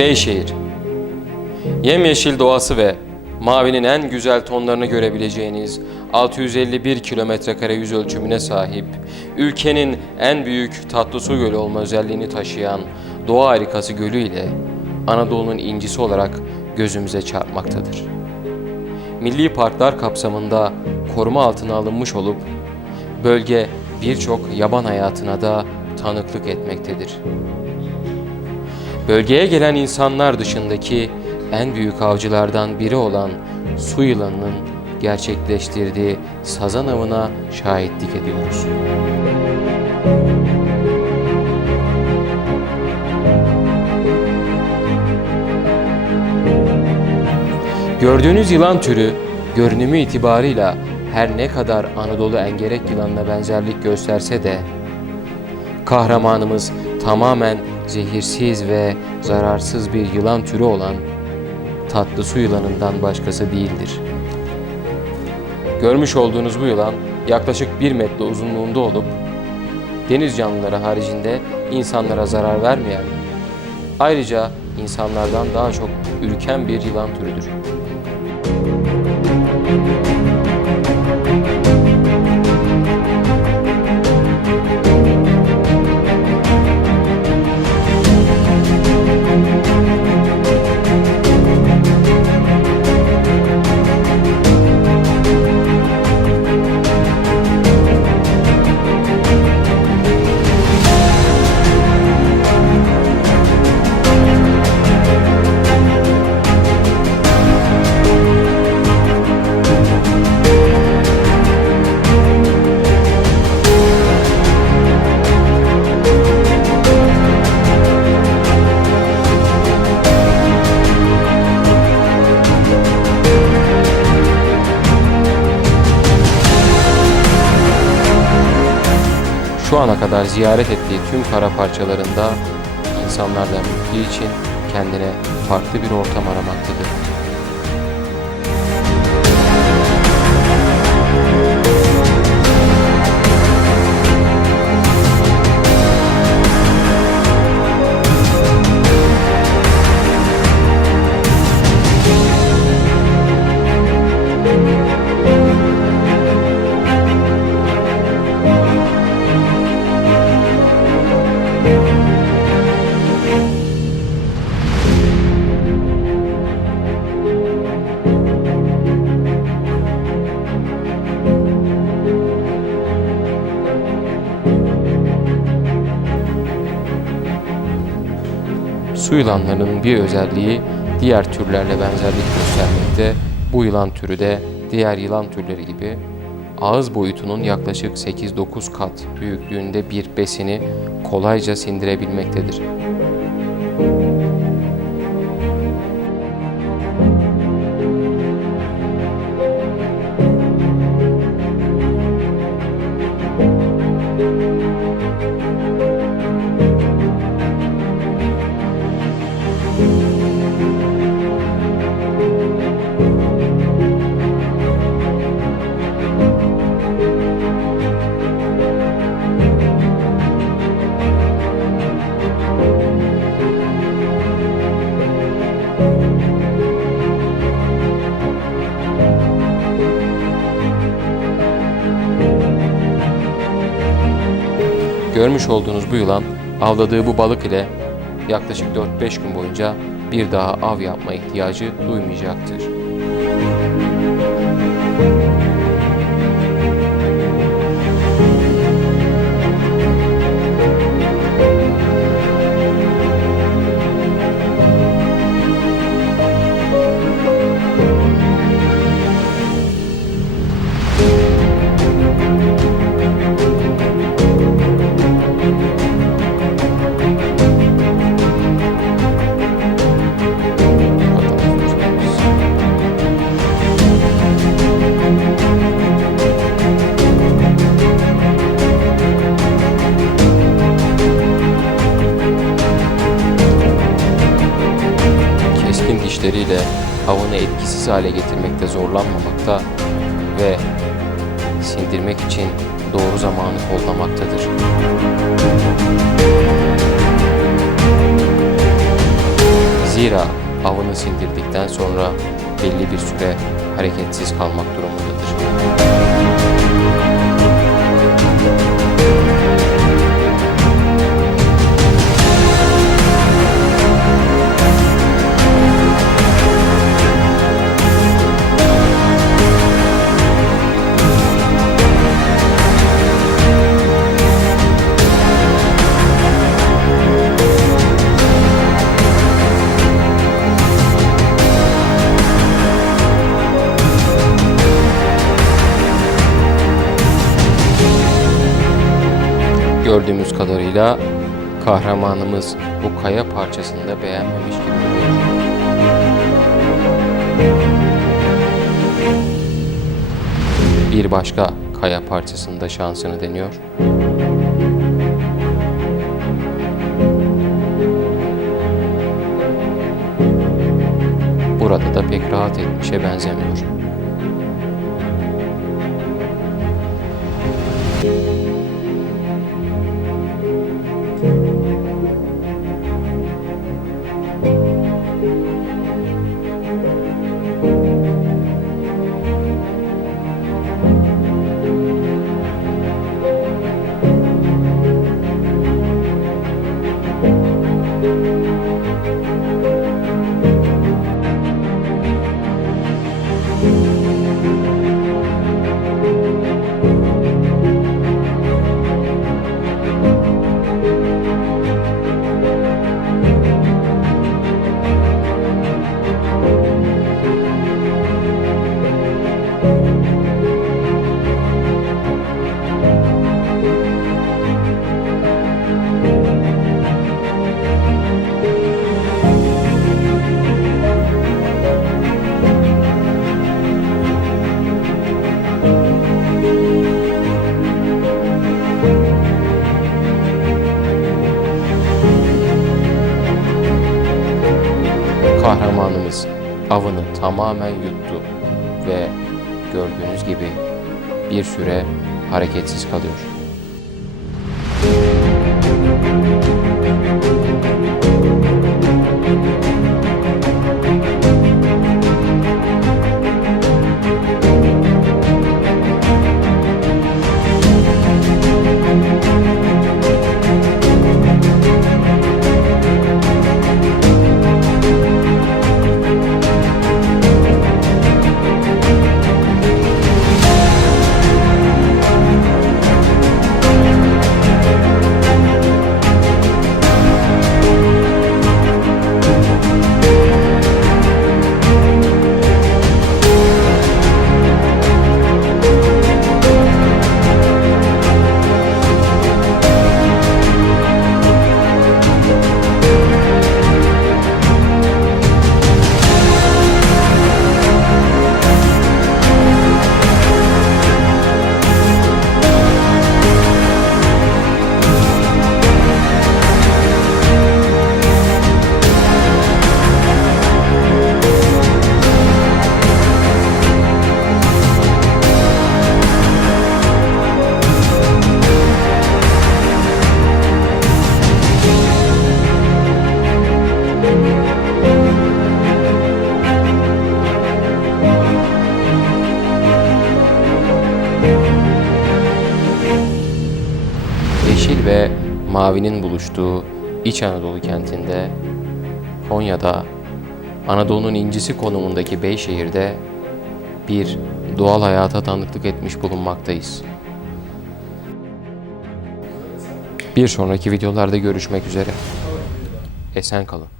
Beyşehir Yemyeşil doğası ve mavinin en güzel tonlarını görebileceğiniz 651 kilometre kare yüz ölçümüne sahip, ülkenin en büyük tatlı su gölü olma özelliğini taşıyan doğa harikası gölü ile Anadolu'nun incisi olarak gözümüze çarpmaktadır. Milli parklar kapsamında koruma altına alınmış olup bölge birçok yaban hayatına da tanıklık etmektedir. Bölgeye gelen insanlar dışındaki en büyük avcılardan biri olan su yılanının gerçekleştirdiği sazan avına şahitlik ediyoruz. Gördüğünüz yılan türü görünümü itibarıyla her ne kadar Anadolu engerek yılanına benzerlik gösterse de kahramanımız tamamen zehirsiz ve zararsız bir yılan türü olan tatlı su yılanından başkası değildir. Görmüş olduğunuz bu yılan yaklaşık 1 metre uzunluğunda olup deniz canlıları haricinde insanlara zarar vermeyen, ayrıca insanlardan daha çok ürken bir yılan türüdür. Şu ana kadar ziyaret ettiği tüm kara parçalarında insanlarla mülkü için kendine farklı bir ortam aramaktadır. Su yılanlarının bir özelliği diğer türlerle benzerlik göstermekte. Bu yılan türü de diğer yılan türleri gibi ağız boyutunun yaklaşık 8-9 kat büyüklüğünde bir besini kolayca sindirebilmektedir. Görmüş olduğunuz bu yılan avladığı bu balık ile yaklaşık 4-5 gün boyunca bir daha av yapma ihtiyacı duymayacaktır. Etkisiz hale getirmekte zorlanmamakta ve sindirmek için doğru zamanı kollamaktadır. Zira avını sindirdikten sonra belli bir süre hareketsiz kalmak durumundadır. Gördüğümüz kadarıyla kahramanımız bu kaya parçasını da beğenmemiş gibi duruyor. Bir başka kaya parçasında şansını deniyor. Burada da pek rahat etmişe benzemiyor. Avını tamamen yuttu ve gördüğünüz gibi bir süre hareketsiz kalıyor. Yeşil ve mavinin buluştuğu İç Anadolu kentinde Konya'da Anadolu'nun incisi konumundaki Beyşehir'de bir doğal hayata tanıklık etmiş bulunmaktayız. Bir sonraki videolarda görüşmek üzere. Esen kalın.